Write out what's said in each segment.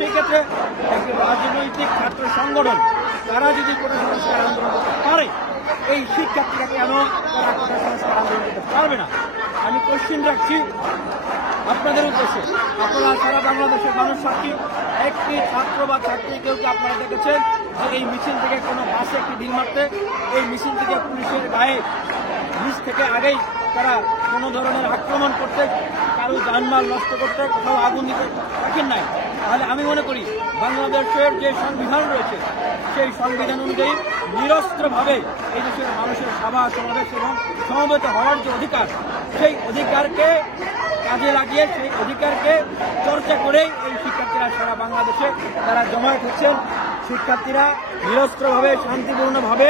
সেই ক্ষেত্রে একটি রাজনৈতিক ছাত্র সংগঠন তারা যদি কোটা সংস্কার আন্দোলন করতে পারে, এই শিক্ষার্থীরা কেন তারা কোটা সংস্কার আন্দোলন করতে পারবে না? আমি কোশ্চিন রাখছি আপনাদের উদ্দেশ্যে। আপনারা সারা বাংলাদেশের মানুষ সাক্ষী, একটি ছাত্র বা ছাত্রী কেউ আপনারা দেখেছেন যে এই মিছিল থেকে কোনো বাসে একটি ঢিল মারতে, এই মিছিল থেকে পুলিশের গায়ে নিচ থেকে আগেই তারা কোনো ধরনের আক্রমণ করতে, কারো জানমাল নষ্ট করতে, কোথাও আগুন দিতে রাখেন নাই। তাহলে আমি মনে করি বাংলাদেশের যে সংবিধান রয়েছে সেই সংবিধান অনুযায়ী নিরস্ত্রভাবে এই দেশের মানুষের সভা সমাবেশ এবং সমবেত হওয়ার যে অধিকার, সেই অধিকারকে কাজে লাগিয়ে, সেই অধিকারকে চর্চা করেই এই শিক্ষার্থীরা সারা বাংলাদেশে তারা জমায়েত হচ্ছেন। শিক্ষার্থীরা নিরস্ত্রভাবে শান্তিপূর্ণভাবে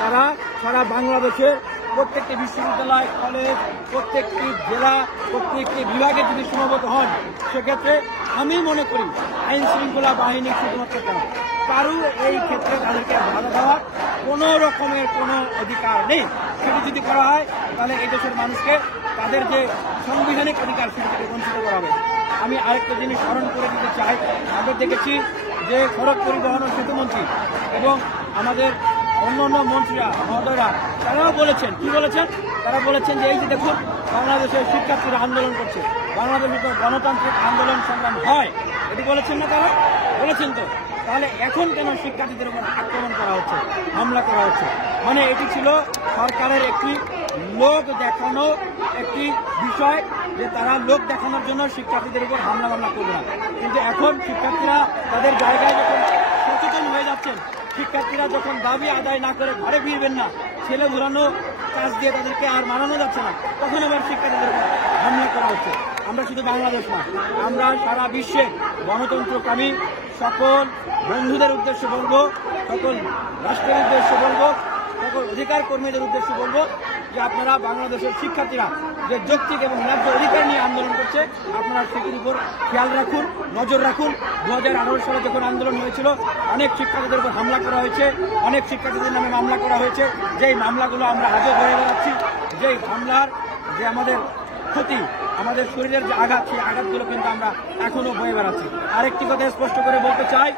তারা সারা বাংলাদেশের প্রত্যেকটি বিশ্ববিদ্যালয়, কলেজ, প্রত্যেকটি জেলা, প্রত্যেকটি বিভাগে যদি সমবেত হন, সেক্ষেত্রে আমি মনে করি আইন শৃঙ্খলা বাহিনী শুধুমাত্র কারো এই ক্ষেত্রে তাদেরকে বাধা দেওয়ার কোনো রকমের কোনো অধিকার নেই। সেটি যদি করা হয় তাহলে এই দেশের মানুষকে তাদের যে সাংবিধানিক অধিকার সেটি থেকে বঞ্চিত করা হবে। আমি আরেকটা জিনিস স্মরণ করে দিতে চাই, আমরা দেখেছি যে সড়ক পরিবহন ও সেতুমন্ত্রী এবং আমাদের অন্যান্য মন্ত্রীরা মহোদয়রা তারাও বলেছেন, কি বলেছেন? তারা বলেছেন যে এই যে দেখুন বাংলাদেশের শিক্ষার্থীরা আন্দোলন করছে, বাংলাদেশে তো গণতান্ত্রিক আন্দোলন সংগ্রাম হয়, এটি বলেছেন না? তারা বলেছেন তো। তাহলে এখন কেন শিক্ষার্থীদের উপর আক্রমণ করা হচ্ছে, হামলা করা হচ্ছে? মানে এটি ছিল সরকারের একটি লোক দেখানো একটি বিষয়, যে তারা লোক দেখানোর জন্য শিক্ষার্থীদের উপর হামলা মামলা করবে না। কিন্তু এখন শিক্ষার্থীরা তাদের জায়গায় যখন সচেতন হয়ে যাচ্ছেন, শিক্ষার্থীরা যখন দাবি আদায় না করে ঘরে ফিরবেন না, ছেলে ঘুরানো কাজ দিয়ে তাদেরকে আর মানানো যাচ্ছে না, তখন আবার শিক্ষার্থীদের উপর হামলা করা হচ্ছে। আমরা শুধু বাংলাদেশ না, আমরা সারা বিশ্বে গণতন্ত্রকামী সকল বন্ধুদের উদ্দেশ্যে বলবো, সকল রাষ্ট্রের উদ্দেশ্যে বলবো, সকল অধিকার কর্মীদের উদ্দেশ্যে বলবো যে আপনারা বাংলাদেশের শিক্ষার্থীরা যে যৌক্তিক এবং ন্যায্য অধিকার নিয়ে আন্দোলন করছে, আপনারা সেটির উপর খেয়াল রাখুন, নজর রাখুন। 2018 সালে যখন আন্দোলন হয়েছিল অনেক শিক্ষার্থীদের উপর হামলা করা হয়েছে, অনেক শিক্ষার্থীদের নামে মামলা করা হয়েছে, যেই মামলাগুলো আমরা আজও বয়ে বেড়াচ্ছি, যেই হামলার যে আমাদের ক্ষতি, আমাদের শরীরের যে আঘাত, সেই আঘাতগুলো কিন্তু আমরা এখনো বয়ে বেড়াচ্ছি। আরেকটি কথা স্পষ্ট করে বলতে চাই,